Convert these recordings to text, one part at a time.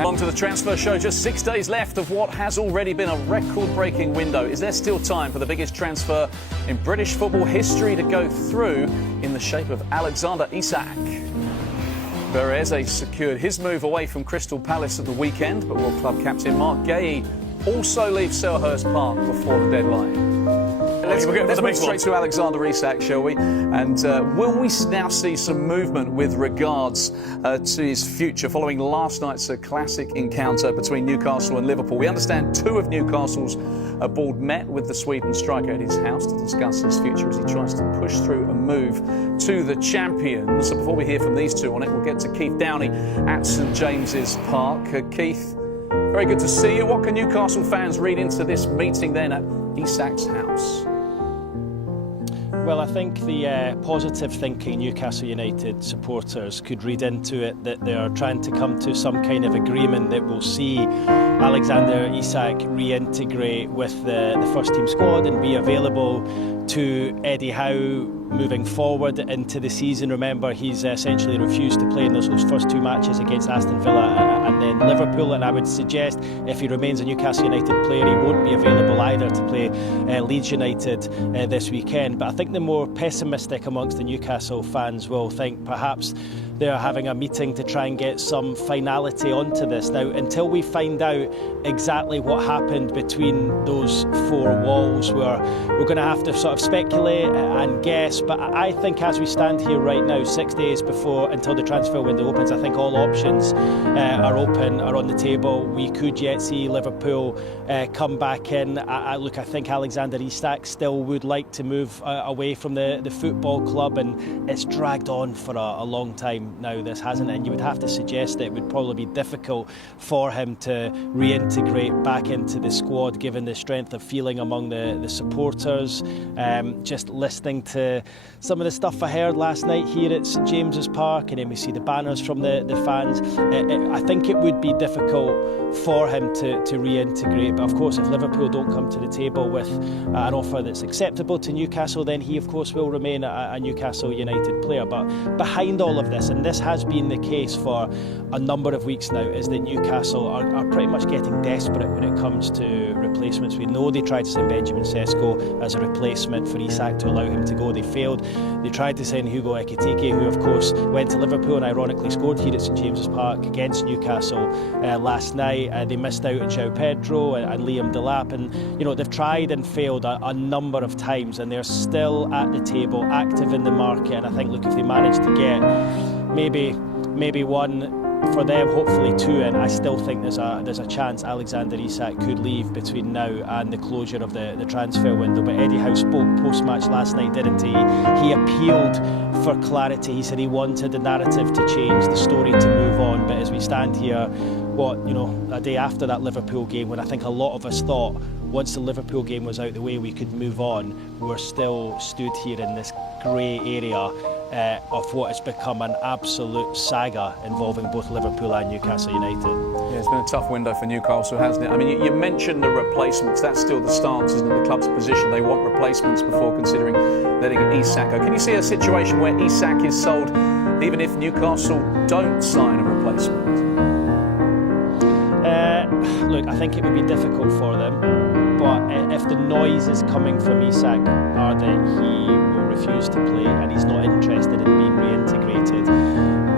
On to the transfer show, just 6 days left of what has already been a record-breaking window. Is there still time for the biggest transfer in British football history to go through in the shape of Alexander Isak? Bereze secured his move away from Crystal Palace at the weekend, but will club captain Marc Guehi also leave Selhurst Park before the deadline? Let's move straight to Alexander Isak, shall we? And will we now see some movement with regards to his future following last night's classic encounter between Newcastle and Liverpool? We understand two of Newcastle's board met with the Sweden striker at his house to discuss his future as he tries to push through a move to the champions. So before we hear from these two on it, we'll get to Keith Downey at St James's Park. Keith, very good to see you. What can Newcastle fans read into this meeting then at Isak's house? Well, I think the positive thinking Newcastle United supporters could read into it that they are trying to come to some kind of agreement that will see Alexander Isak reintegrate with the first team squad and be available to Eddie Howe moving forward into the season. Remember, he's essentially refused to play in those first two matches against Aston Villa and then Liverpool, and I would suggest if he remains a Newcastle United player, he won't be available either to play Leeds United this weekend. But I think the more pessimistic amongst the Newcastle fans will think perhaps they're having a meeting to try and get some finality onto this. Now, until we find out exactly what happened between those four walls, we're going to have to sort of speculate and guess. But I think as we stand here right now, 6 days until the transfer window opens, I think all options are on the table. We could yet see Liverpool come back in. I think Alexander Isak still would like to move away from the football club, and it's dragged on for a long time now, this hasn't, and you would have to suggest that it would probably be difficult for him to reintegrate back into the squad given the strength of feeling among the supporters. Just listening to some of the stuff I heard last night here at St James's Park, and then we see the banners from the fans. I think it would be difficult for him to reintegrate, but of course if Liverpool don't come to the table with an offer that's acceptable to Newcastle, then he of course will remain a Newcastle United player. But behind all of this, and this has been the case for a number of weeks now, is that Newcastle are pretty much getting desperate when it comes to replacements. We know they tried to sign Benjamin Sesko as a replacement for Isak to allow him to go. They failed. They tried to sign Hugo Ekitike, who of course went to Liverpool and ironically scored here at St James's Park against Newcastle last night. They missed out on João Pedro and Liam Delap, and they've tried and failed a number of times, and they're still at the table, active in the market. And I think, look, if they manage to get maybe one for them, hopefully two, and I still think there's a chance Alexander Isak could leave between now and the closure of the transfer window. But Eddie Howe spoke post-match last night, didn't he? He appealed for clarity. He said he wanted the narrative to change, the story to move on. But as we stand here, a day after that Liverpool game, when I think a lot of us thought once the Liverpool game was out the way we could move on, we're still stood here in this grey area of what has become an absolute saga involving both Liverpool and Newcastle United. Yeah, it's been a tough window for Newcastle, hasn't it? I mean, you mentioned the replacements. That's still the stance, isn't it? The club's position. They want replacements before considering letting Isak go. Can you see a situation where Isak is sold even if Newcastle don't sign a replacement? Look, I think it would be difficult for them, but if the noise is coming from Isak are that he will refuse to play and he's not interested in being reintegrated,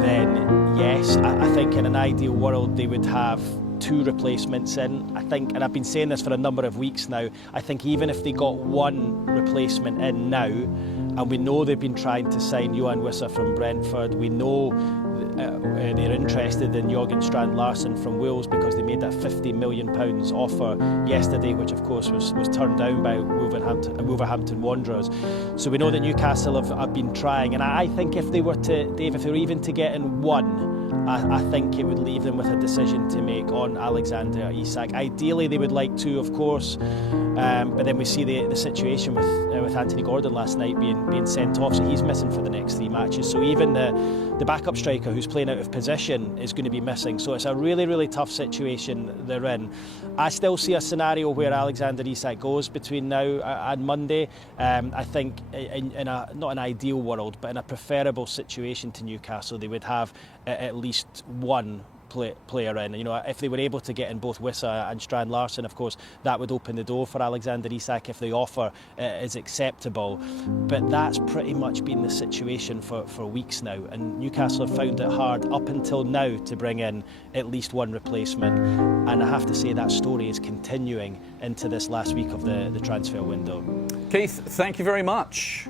then yes, I think in an ideal world they would have two replacements in. I think, and I've been saying this for a number of weeks now, I think even if they got one replacement in now, and we know they've been trying to sign Johan Wissa from Brentford, we know they're interested in Jorgen Strand Larsen from Wales because they made that £50 million offer yesterday, which of course was turned down by Wolverhampton Wanderers. So we know that Newcastle have been trying, and I think if they were even to get in one, I think it would leave them with a decision to make on Alexander Isak. Ideally they would like two, of course, but then we see the situation with Anthony Gordon last night being sent off, so he's missing for the next 3 matches. So even the backup striker who's playing out of position is going to be missing. So it's a really, really tough situation they're in. I still see a scenario where Alexander Isak goes between now and Monday. I think in not an ideal world, but in a preferable situation to Newcastle, they would have at least one player in. You know, if they were able to get in both Wissa and Strand Larsen, of course, that would open the door for Alexander Isak if the offer is acceptable. But that's pretty much been the situation for weeks now, and Newcastle have found it hard up until now to bring in at least one replacement. And I have to say that story is continuing into this last week of the transfer window. Keith, thank you very much.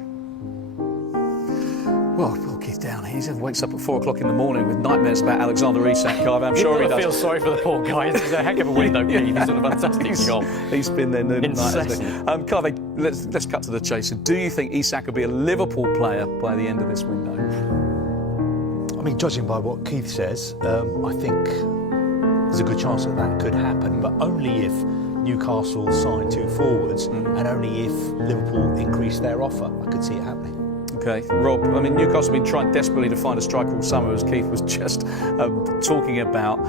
Well, poor Keith down. He wakes up at 4 o'clock in the morning with nightmares about Alexander Isak. I'm sure he does. I feel sorry for the poor guy. It's a heck of a window, Keith. He's done a fantastic job. He's been there noon and night, hasn't he? Carve, let's cut to the chase. Do you think Isak will be a Liverpool player by the end of this window? I mean, judging by what Keith says, I think there's a good chance that could happen, but only if Newcastle sign 2 forwards and only if Liverpool increase their offer. I could see it happening. Okay, Rob, I mean, Newcastle have been trying desperately to find a striker all summer, as Keith was just talking about.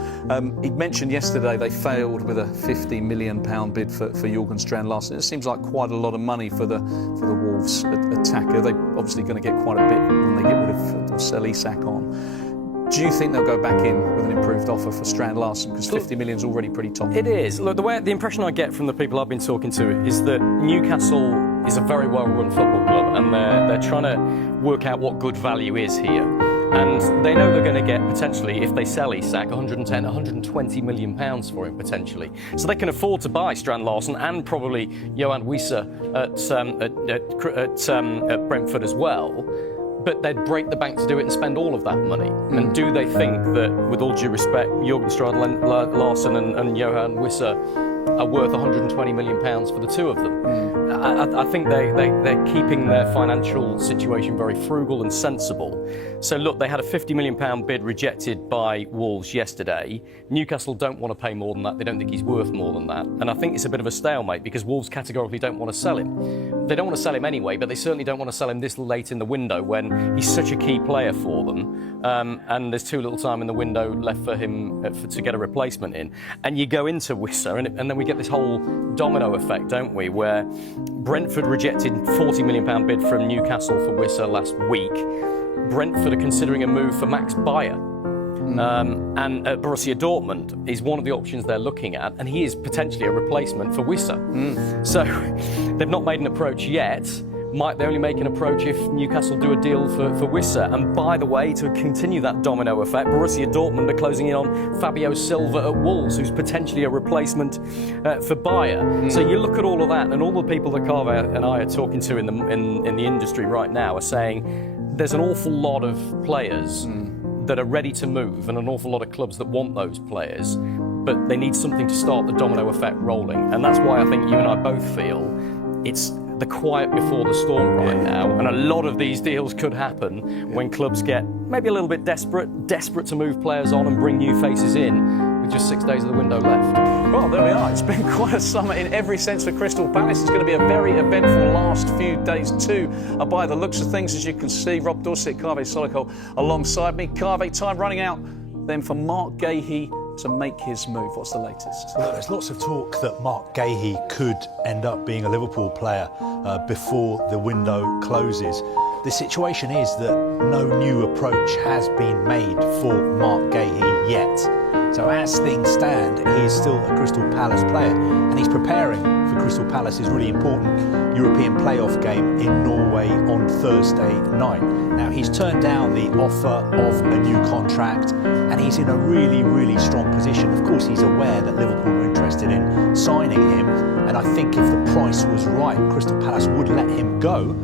He mentioned yesterday they failed with a £50 million bid for Jürgen Strand Larsen. It seems like quite a lot of money for the Wolves attacker. They're obviously going to get quite a bit when they get rid of sell Isak on. Do you think they'll go back in with an improved offer for Strand Larsen? Because 50 million is already pretty top. It is. Look, the impression I get from the people I've been talking to is that Newcastle is a very well-run football club, and they're trying to work out what good value is here. And they know they're going to get, potentially, if they sell Isak, 110, 120 million pounds for him, potentially. So they can afford to buy Strand Larsen and probably Johan Wissa at Brentford as well. But they'd break the bank to do it and spend all of that money. And do they think that, with all due respect, Jürgen Strand Larsen and Johan Wissa are worth 120 million pounds for the two of them? I think they're keeping their financial situation very frugal and sensible. So look, they had a £50 million bid rejected by Wolves yesterday. Newcastle don't want to pay more than that. They don't think he's worth more than that. And I think it's a bit of a stalemate because Wolves categorically don't want to sell him. They don't want to sell him anyway, but they certainly don't want to sell him this late in the window when he's such a key player for them. And there's too little time in the window left for him to get a replacement in. And you go into Wissa, and then we get this whole domino effect, don't we, where Brentford rejected £40 million bid from Newcastle for Wissa last week. Brentford are considering a move for Max Bayer. And Borussia Dortmund is one of the options they're looking at, and he is potentially a replacement for Wissa. So they've not made an approach yet. Might they only make an approach if Newcastle do a deal for Wissa? And by the way, to continue that domino effect, Borussia Dortmund are closing in on Fabio Silva at Wolves, who's potentially a replacement for Bayer. So you look at all of that, and all the people that Carver and I are talking to in the industry right now are saying there's an awful lot of players that are ready to move, and an awful lot of clubs that want those players, but they need something to start the domino effect rolling. And that's why I think you and I both feel it's the quiet before the storm right now, and a lot of these deals could happen when clubs get maybe a little bit desperate to move players on and bring new faces in with just 6 days of the window left. Well, there we are. It's been quite a summer in every sense for Crystal Palace. It's going to be a very eventful last few days too. By the looks of things, as you can see, Rob Dorset, Carve Solikol alongside me. Carve, time running out then for Marc Guehi to make his move. What's the latest? Well, there's lots of talk that Marc Guehi could end up being a Liverpool player before the window closes. The situation is that no new approach has been made for Marc Guehi yet. So as things stand, he is still a Crystal Palace player, and he's preparing for Crystal Palace's really important European playoff game in Norway on Thursday night. Now, he's turned down the offer of a new contract, and he's in a really, really strong position. Of course, he's aware that Liverpool are interested in signing him, and I think if the price was right, Crystal Palace would let him go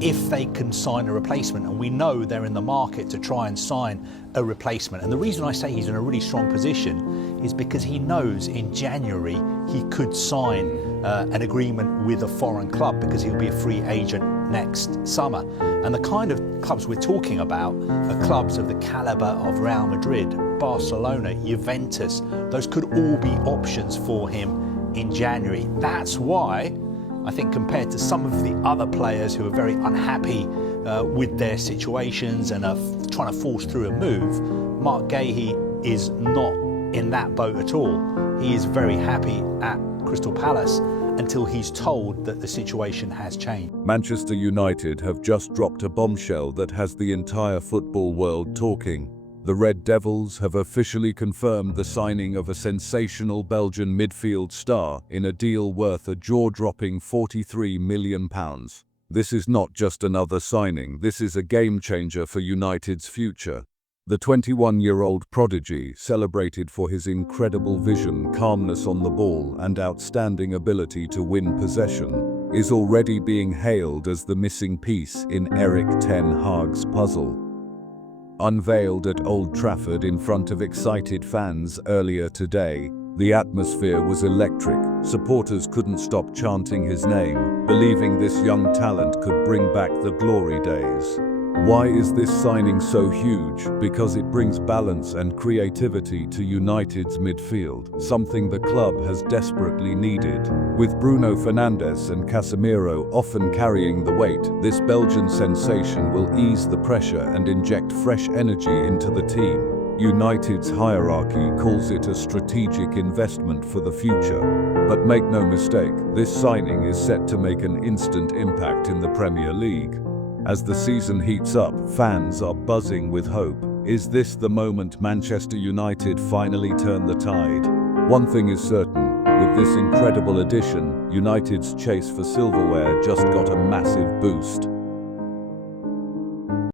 if they can sign a replacement, and we know they're in the market to try and sign a replacement. And the reason I say he's in a really strong position is because he knows in January he could sign an agreement with a foreign club, because he'll be a free agent next summer. And the kind of clubs we're talking about are clubs of the calibre of Real Madrid, Barcelona, Juventus. Those could all be options for him in January. That's why I think, compared to some of the other players who are very unhappy with their situations and are trying to force through a move, Marc Guehi is not in that boat at all. He is very happy at Crystal Palace until he's told that the situation has changed. Manchester United have just dropped a bombshell that has the entire football world talking. The Red Devils have officially confirmed the signing of a sensational Belgian midfield star in a deal worth a jaw-dropping £43 million. This is not just another signing, this is a game-changer for United's future. The 21-year-old prodigy, celebrated for his incredible vision, calmness on the ball, and outstanding ability to win possession, is already being hailed as the missing piece in Erik ten Hag's puzzle. Unveiled at Old Trafford in front of excited fans earlier today, the atmosphere was electric. Supporters couldn't stop chanting his name, believing this young talent could bring back the glory days. Why is this signing so huge? Because it brings balance and creativity to United's midfield, something the club has desperately needed. With Bruno Fernandes and Casemiro often carrying the weight, this Belgian sensation will ease the pressure and inject fresh energy into the team. United's hierarchy calls it a strategic investment for the future. But make no mistake, this signing is set to make an instant impact in the Premier League. As the season heats up, fans are buzzing with hope. Is this the moment Manchester United finally turn the tide? One thing is certain, with this incredible addition, United's chase for silverware just got a massive boost.